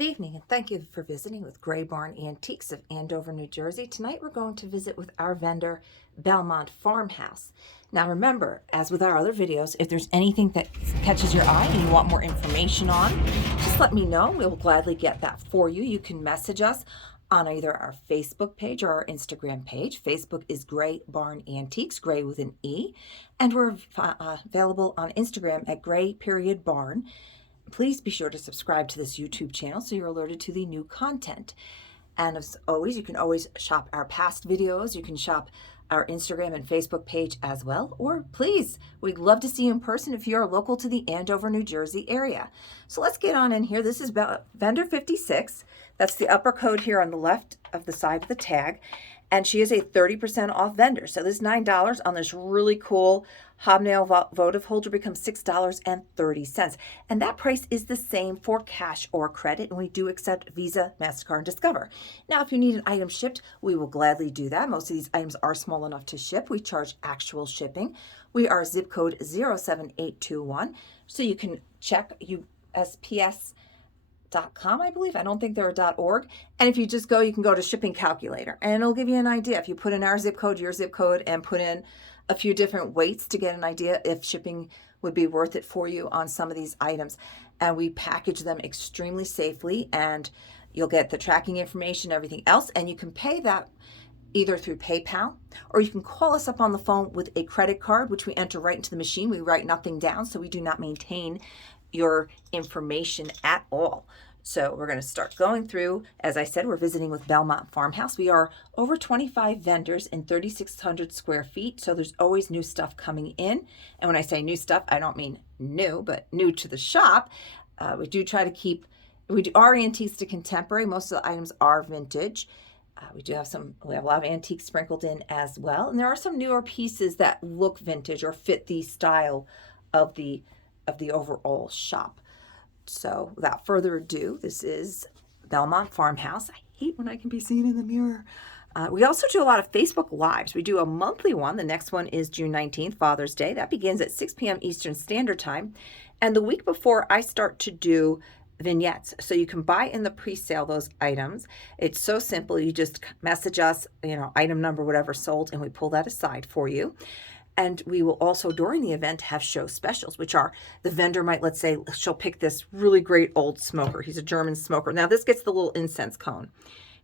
Good evening, and thank you for visiting with Barn Antiques of Andover, New Jersey. Tonight we're going to visit with our vendor, Belmont Farmhouse. Now remember, as with our other videos, if there's anything that catches your eye and you want more information on, just let me know. We will gladly get that for you. You can message us on either our Facebook page or our Instagram page. Facebook is Barn Antiques, Gray with an E, and we're available on Instagram at Gray.Barn. Please be sure to subscribe to this YouTube channel so you're alerted to the new content. And as always, you can always shop our past videos. You can shop our Instagram and Facebook page as well. Or please, we'd love to see you in person if you're local to the Andover, New Jersey area. So let's get on in here. This is vendor 56. That's the upper code here on the left of the side of the tag. And she is a 30% off vendor. So this $9 on this really cool hobnail votive holder becomes $6.30. And that price is the same for cash or credit. And we do accept Visa, MasterCard, and Discover. Now, if you need an item shipped, we will gladly do that. Most of these items are small enough to ship. We charge actual shipping. We are zip code 07821. So you can check USPS.com, I believe. I don't think they're a .org. And if you just go, you can go to shipping calculator and it'll give you an idea. If you put in our zip code, your zip code, and put in a few different weights to get an idea if shipping would be worth it for you on some of these items. And we package them extremely safely, and you'll get the tracking information, everything else, and you can pay that either through PayPal, or you can call us up on the phone with a credit card, which we enter right into the machine. We write nothing down, so we do not maintain your information at all. So we're going to start going through. As I said, we're visiting with Belmont Farmhouse. We are over 25 vendors in 3,600 square feet. So there's always new stuff coming in. And when I say new stuff, I don't mean new, but new to the shop. We do try to keep, we do our antiques to contemporary. Most of the items are vintage. We have a lot of antiques sprinkled in as well. And there are some newer pieces that look vintage or fit the style of the overall shop. So without further ado, this is Belmont Farmhouse. I hate when I can be seen in the mirror. We also do a lot of Facebook Lives. We do a monthly one. The next one is June 19th, Father's Day. That begins at 6 p.m. Eastern Standard Time. And the week before, I start to do vignettes. So you can buy in the pre-sale those items. It's so simple. You just message us, item number, whatever sold, and we pull that aside for you. And we will also, during the event, have show specials, which are the vendor might, let's say, she'll pick this really great old smoker. He's a German smoker. Now, this gets the little incense cone.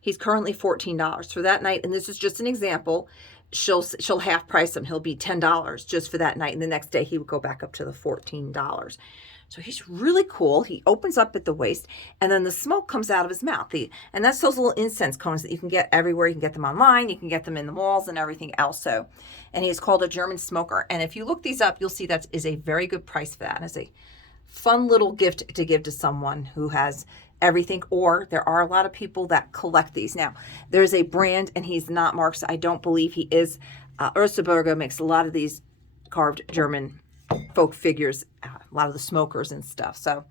He's currently $14 for that night. And this is just an example. She'll half price him. He'll be $10 just for that night. And the next day, he would go back up to the $14. So he's really cool. He opens up at the waist, and then the smoke comes out of his mouth. And that's those little incense cones that you can get everywhere. You can get them online. You can get them in the malls and everything else. So, and he's called a German smoker. And if you look these up, you'll see that is a very good price for that. It's a fun little gift to give to someone who has everything, or there are a lot of people that collect these. Now, there's a brand, and he's not Marx. I don't believe he is. Ursaberger makes a lot of these carved German folk figures, a lot of the smokers and stuff. So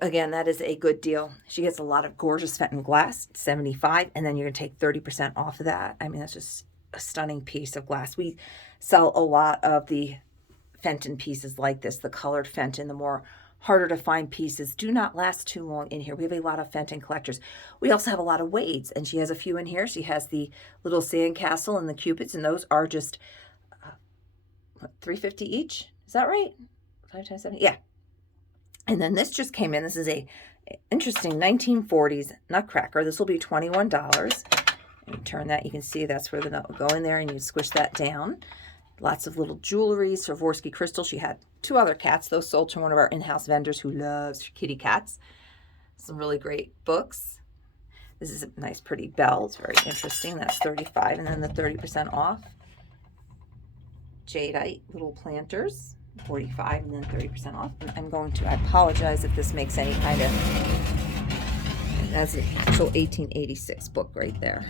again, that is a good deal. She gets a lot of gorgeous Fenton glass, $75, and then you're going to take 30% off of that. I mean, that's just a stunning piece of glass. We sell a lot of the Fenton pieces like this, the colored Fenton. The more harder to find pieces do not last too long in here. We have a lot of Fenton collectors. We also have a lot of Wades, and she has a few in here. She has the little sandcastle and the Cupids, and those are just $3.50 each. Is that right? 5 times 7? Yeah. And then this just came in. This is a interesting 1940s nutcracker. This will be $21. And you turn that, you can see that's where the nut will go in there, and you squish that down. Lots of little jewelry, Swarovski crystal. She had 2 other cats. Those sold to one of our in-house vendors who loves kitty cats. Some really great books. This is a nice, pretty bell. It's very interesting. That's $35, and then the 30% off. Jadeite little planters, $45, and then 30% off. And I apologize if this makes any kind of, that's an actual 1886 book right there.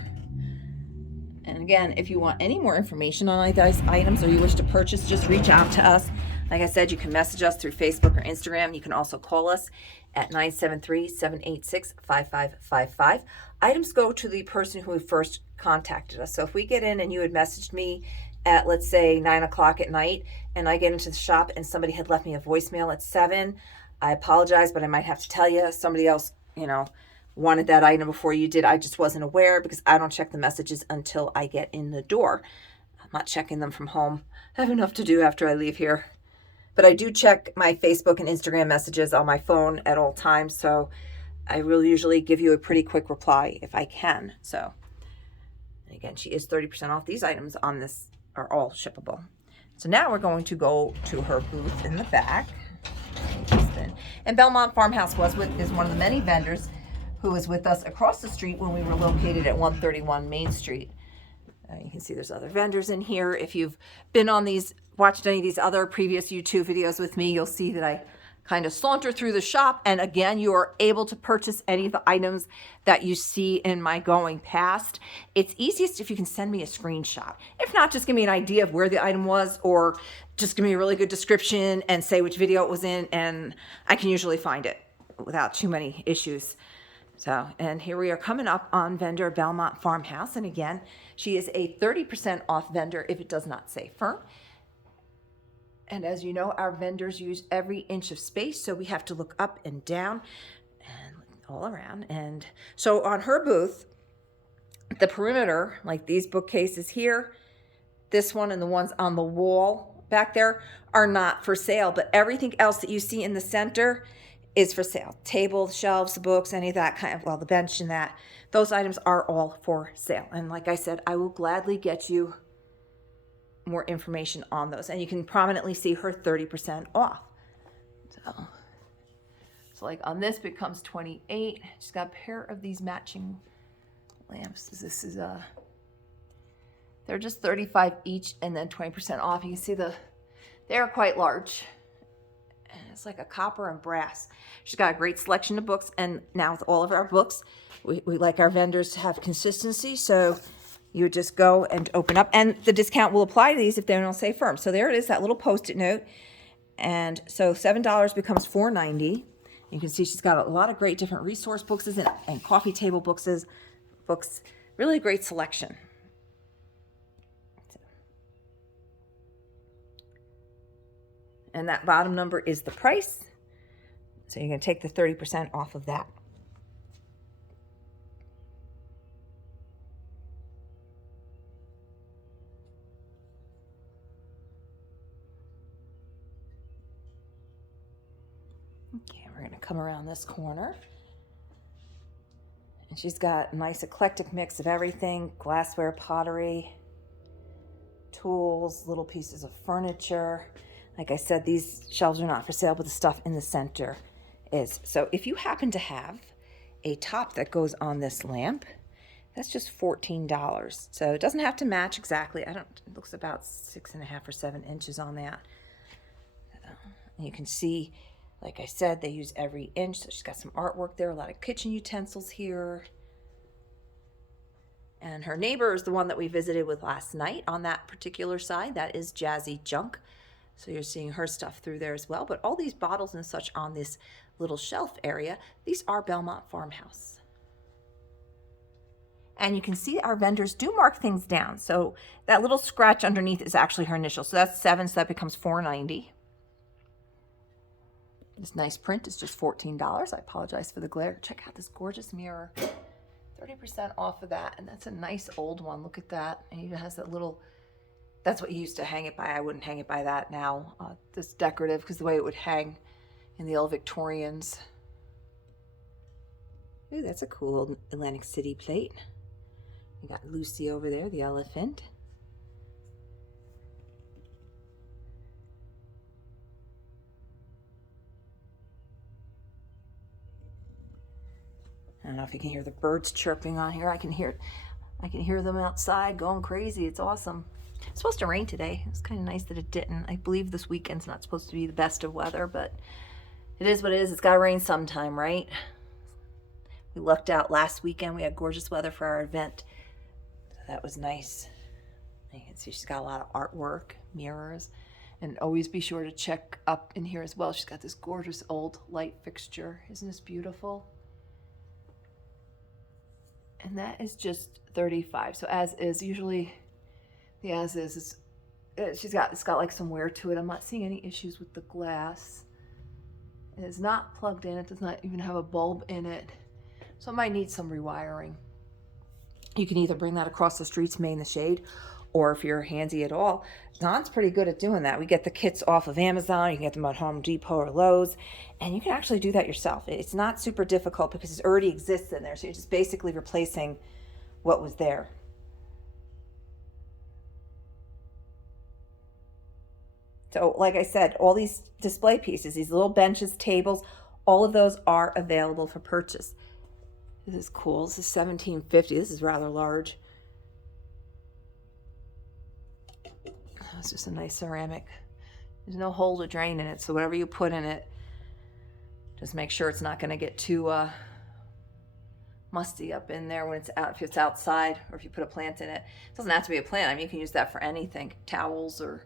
And again, if you want any more information on these items or you wish to purchase, just reach out to us. Like I said, you can message us through Facebook or Instagram. You can also call us at 973-786-5555. Items go to the person who first contacted us. So if we get in and you had messaged me at, let's say, 9 o'clock at night, and I get into the shop and somebody had left me a voicemail at 7, I apologize, but I might have to tell you, somebody else, you know, wanted that item before you did. I just wasn't aware because I don't check the messages until I get in the door. I'm not checking them from home. I have enough to do after I leave here. But I do check my Facebook and Instagram messages on my phone at all times, so I will usually give you a pretty quick reply if I can. So, again, she is 30% off. These items on this are all shippable. So now we're going to go to her booth in the back. And Belmont Farmhouse is one of the many vendors who was with us across the street when we were located at 131 Main Street. You can see there's other vendors in here. If you've been on watched any of these other previous YouTube videos with me, you'll see that I kind of saunter through the shop. And again, you are able to purchase any of the items that you see in my going past. It's easiest if you can send me a screenshot. If not, just give me an idea of where the item was, or just give me a really good description and say which video it was in, and I can usually find it without too many issues. So, and here we are coming up on vendor Belmont Farmhouse. And again, she is a 30% off vendor if it does not say firm. And as you know, our vendors use every inch of space, so we have to look up and down and all around. And so on her booth, the perimeter, like these bookcases here, this one and the ones on the wall back there, are not for sale, but everything else that you see in the center is for sale. Tables, shelves, books, any of that kind of, well, the bench and that, those items are all for sale. And like I said, I will gladly get you more information on those. And you can prominently see her 30% off. So like on this becomes 28. She's got a pair of these matching lamps. This is they're just 35 each and then 20% off. You can see they're quite large. And it's like a copper and brass. She's got a great selection of books, and now with all of our books, we like our vendors to have consistency, so you would just go and open up, and the discount will apply to these if they don't say firm. So there it is, that little Post-it note, and so $7 becomes $4.90. You can see she's got a lot of great different resource books and coffee table books, really great selection. And that bottom number is the price. So you're going to take the 30% off of that. Okay, we're going to come around this corner. And she's got a nice eclectic mix of everything: glassware, pottery, tools, little pieces of furniture. Like I said, these shelves are not for sale, but the stuff in the center is. So if you happen to have a top that goes on this lamp, that's just $14. So it doesn't have to match exactly. It looks about 6.5 or 7 inches on that. And you can see, like I said, they use every inch. So she's got some artwork there, a lot of kitchen utensils here. And her neighbor is the one that we visited with last night on that particular side. That is Jazzy Junk. So you're seeing her stuff through there as well. But all these bottles and such on this little shelf area, these are Belmont Farmhouse. And you can see our vendors do mark things down. So that little scratch underneath is actually her initial. So that's 7, so that becomes $4.90. This nice print is just $14. I apologize for the glare. Check out this gorgeous mirror. 30% off of that. And that's a nice old one. Look at that. And it even has that little... That's what you used to hang it by. I wouldn't hang it by that now. This decorative, because the way it would hang in the old Victorians. Ooh, that's a cool old Atlantic City plate. You got Lucy over there, the elephant. I don't know if you can hear the birds chirping on here. I can hear them outside going crazy. It's awesome. It's supposed to rain today. It's kind of nice that it didn't. I believe this weekend's not supposed to be the best of weather, but it is what it is. It's got to rain sometime, right? We lucked out last weekend. We had gorgeous weather for our event. So that was nice. You can see she's got a lot of artwork, mirrors, and always be sure to check up in here as well. She's got this gorgeous old light fixture. Isn't this beautiful? And that is just $35. So as is, usually the as is it's got like some wear to it. I'm not seeing any issues with the glass. It is not plugged in. It does not even have a bulb in it. So it might need some rewiring. You can either bring that across the street to main the shade, or if you're handy at all, Don's pretty good at doing that. We get the kits off of Amazon. You can get them at Home Depot or Lowe's, and you can actually do that yourself. It's not super difficult because it already exists in there. So you're just basically replacing what was there. So like I said, all these display pieces, these little benches, tables, all of those are available for purchase. This is cool. This is $17.50. This is rather large. It's just a nice ceramic. There's no hole to drain in it, so whatever you put in it, just make sure it's not going to get too musty up in there when it's out, if it's outside, or if you put a plant in it. It doesn't have to be a plant. I mean, you can use that for anything. Towels or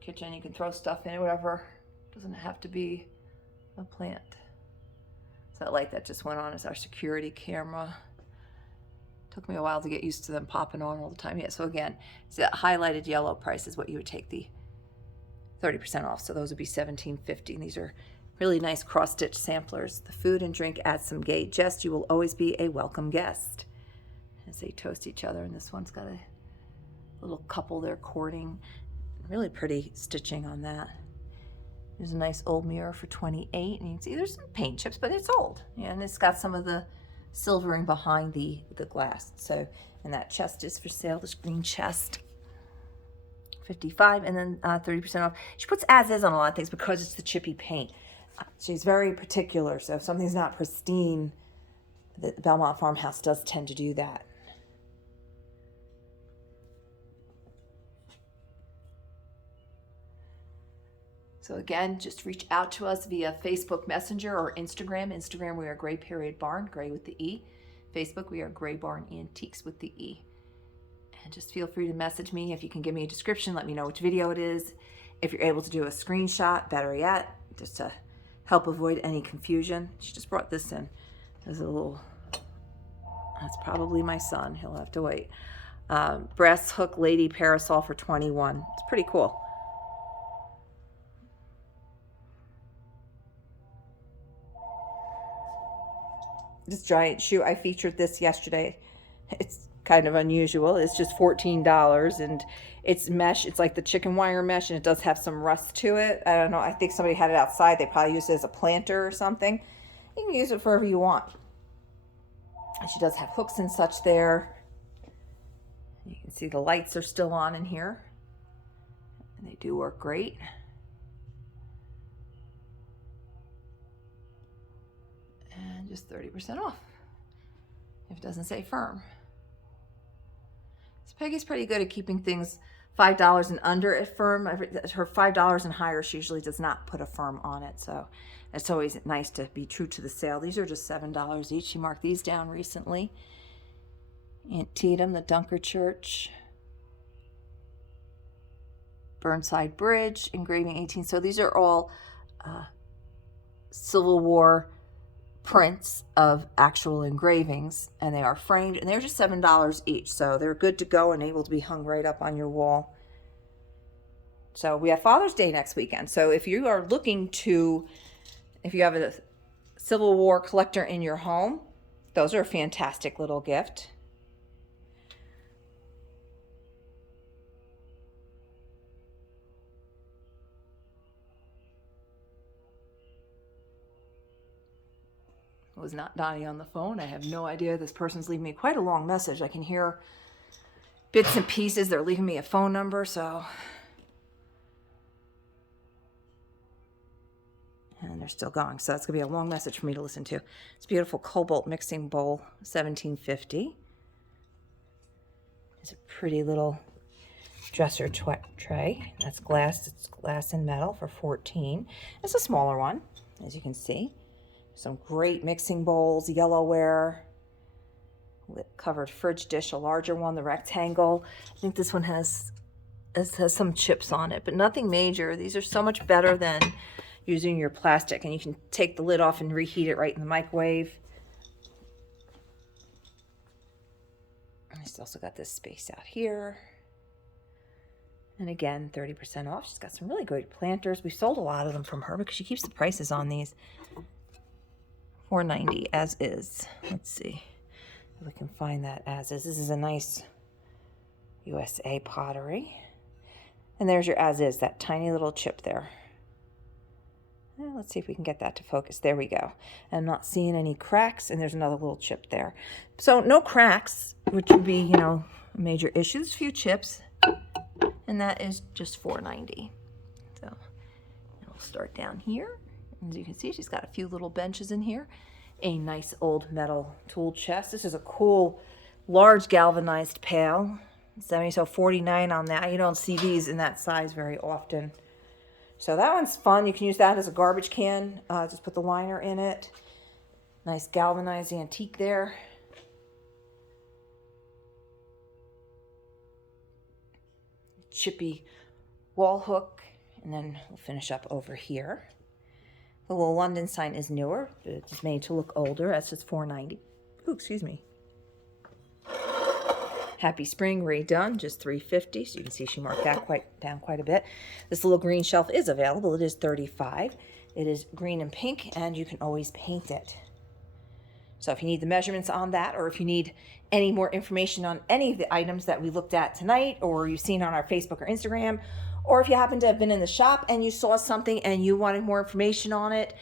kitchen, you can throw stuff in it, whatever. It doesn't have to be a plant. So that light that just went on is our security camera. Took me a while to get used to them popping on all the time. Yeah, so again, see that highlighted yellow price is what you would take the 30% off. So those would be $17.50. These are really nice cross-stitch samplers. The food and drink adds some gay jest. You will always be a welcome guest. As they toast each other, and this one's got a little couple there courting. Really pretty stitching on that. There's a nice old mirror for $28, and you can see there's some paint chips, but it's old. Yeah, and it's got some of the silvering behind the glass. So, and that chest is for sale, this green chest. $55, and then 30% off. She puts as is on a lot of things because it's the chippy paint. She's very particular, so if something's not pristine, the Belmont Farmhouse does tend to do that. So again, just reach out to us via Facebook Messenger or Instagram. Instagram, we are Gray_Barn, Gray with the E. Facebook, we are Gray Barn Antiques with the E. And just feel free to message me. If you can give me a description, let me know which video it is. If you're able to do a screenshot, better yet, just to help avoid any confusion. She just brought this in. There's a little, that's probably my son. He'll have to wait. Brass hook lady parasol for $21. It's pretty cool. This giant shoe, I featured this yesterday. It's kind of unusual. It's just $14, and it's mesh. It's like the chicken wire mesh, and it does have some rust to it. I don't know. I think somebody had it outside. They probably used it as a planter or something. You can use it for whatever you want. And she does have hooks and such there. You can see the lights are still on in here, and they do work great. And just 30% off if it doesn't say firm. So Peggy's pretty good at keeping things $5 and under at firm. Her $5 and higher, she usually does not put a firm on it. So it's always nice to be true to the sale. These are just $7 each. She marked these down recently. Antietam, the Dunker Church, Burnside Bridge, engraving 18. So these are all Civil War prints of actual engravings, and they are framed, and they're just $7 each. So they're good to go and able to be hung right up on your wall. So we have Father's Day next weekend. So if you are looking to, if you have a Civil War collector in your home, those are a fantastic little gift. Was not Donnie on the phone. I have no idea. This person's leaving me quite a long message. I can hear bits and pieces. They're leaving me a phone number, so. And they're still going. So that's going to be a long message for me to listen to. It's a beautiful cobalt mixing bowl, $17.50. It's a pretty little dresser tray. That's glass. It's glass and metal for $14. It's a smaller one, as you can see. Some great mixing bowls, yellowware, with covered fridge dish, a larger one, the rectangle. I think this one has some chips on it, but nothing major. These are so much better than using your plastic, and you can take the lid off and reheat it right in the microwave. And it's also got this space out here. And again, 30% off. She's got some really great planters. We've sold a lot of them from her because she keeps the prices on these. $4.90 as is. Let's see if we can find that as is. This is a nice USA pottery. And there's your as is, that tiny little chip there. Let's see if we can get that to focus. There we go. I'm not seeing any cracks, and there's another little chip there. So no cracks, which would be, you know, a major issue. There's a few chips, and that is just $4.90. So we'll start down here. As you can see, she's got a few little benches in here. A nice old metal tool chest. This is a cool, large galvanized pail. So $49 on that. You don't see these in that size very often. So that one's fun. You can use that as a garbage can. Just put the liner in it. Nice galvanized antique there. Chippy wall hook. And then we'll finish up over here. The little London sign is newer. It's just made to look older. That's just $4.90. Ooh, excuse me. Happy Spring redone, just $3.50. So you can see she marked that down quite a bit. This little green shelf is available. It is $35. It is green and pink, and you can always paint it. So if you need the measurements on that, or if you need any more information on any of the items that we looked at tonight, or you've seen on our Facebook or Instagram, or if you happen to have been in the shop and you saw something and you wanted more information on it,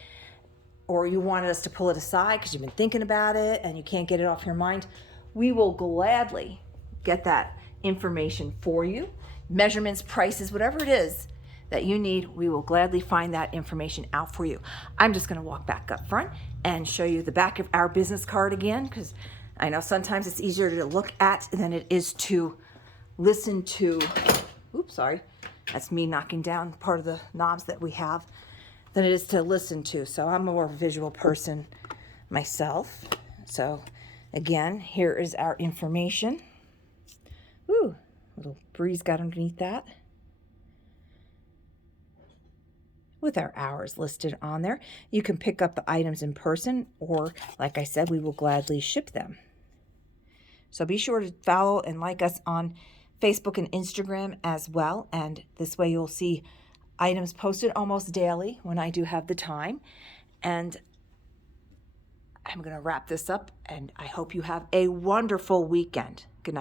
or you wanted us to pull it aside because you've been thinking about it and you can't get it off your mind, we will gladly get that information for you. Measurements, prices, whatever it is that you need, we will gladly find that information out for you. I'm just going to walk back up front and show you the back of our business card again, because I know sometimes it's easier to look at than it is to listen to. Oops, sorry. That's me knocking down part of the knobs that we have, than it is to listen to. So I'm a more visual person myself. So again, here is our information. Ooh, little breeze got underneath that. With our hours listed on there. You can pick up the items in person, or like I said, we will gladly ship them. So be sure to follow and like us on Facebook and Instagram as well. And this way you'll see items posted almost daily when I do have the time. And I'm going to wrap this up, and I hope you have a wonderful weekend. Good night.